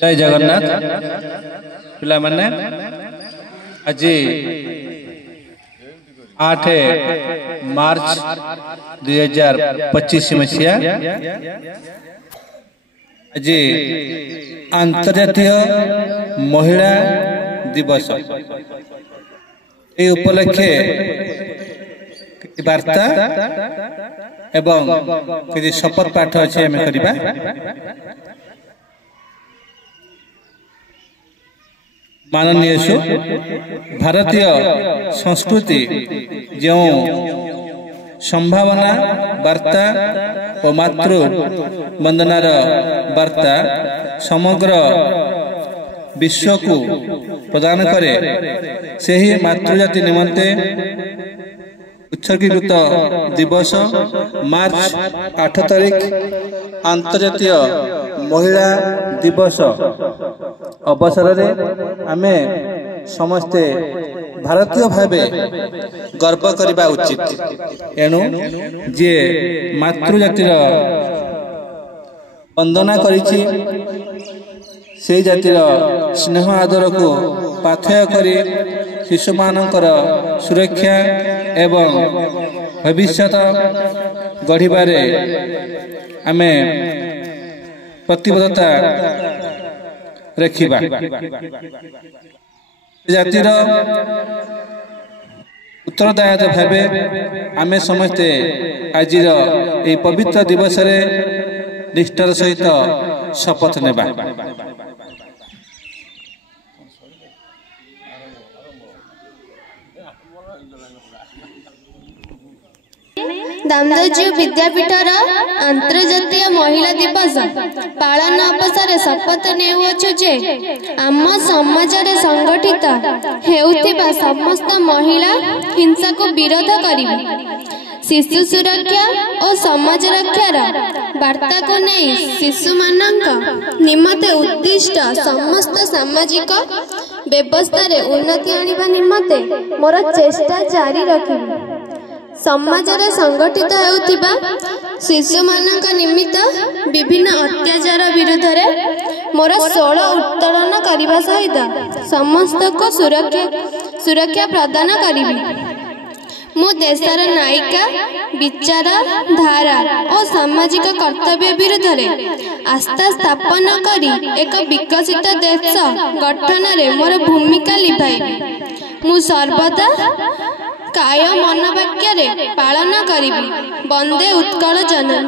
जय जगन्नाथ पिला माने आज 8 मार्च 2025 मसीहा आज अंतर्जातीय महिला दिवस ये उपलक्षे वार्ता एवं किसी शपथ पाठ अच्छे आम करवा माननीय भारतीय संस्कृति जो संभावना वार्ता और मातृ वंदनार वार्ता समग्र विश्व को प्रदान करे से ही मातृजाति निमंते उत्सर्गीकृत दिवस मार्च 8 तारीख अंतर्जातीय महिला दिवस अवसर आमे समस्ते भारतीय भावे गर्व करने उचित एणु जे मातृजातिर वंदना करिछि से जातिर स्नेह आदर को पाथेय करी शिशु मानकर सुरक्षा एवं भविष्यत गढ़िबारे आमे प्रतिबद्धता रखिबा जातिर उत्तरदायित्व भावे आमे समस्ते आज ये पवित्र दिवस रे निष्ठार सहित शपथ नेबा। दामदर्जी विद्यापीठर अंतर्जातीय महिला दिवस पालन अवसर शपथ नेउछु जे आम समाज रे संगठित हेउथिबा समस्त महिला हिंसा को विरोध करिबे शिशु सुरक्षा और समाज रक्षार वार्ता को नहीं शिशु मानक निमते उद्दिष्ट समस्त सामाजिक व्यवस्था रे उन्नति आनिबा निमते मोर चेष्टा जारी रखिबी समाज रे संगठित हेउथिबा शिशु मानक निमित्त विभिन्न अत्याचार विरुद्ध रे मोर स्वर उत्तोलन करबा सहित समस्त को सुरक्षा प्रदान करिबी। मु देशर नायिका विचार धारा और सामाजिक कर्तव्य विरुद्ध रे आस्था स्थापन करी एक विकसित देश गठन रे मोर भूमिका लिभाइबी। मु सर्वदा काय मनोवाक्य रे पालन करिबी। वंदे उत्कल जननी।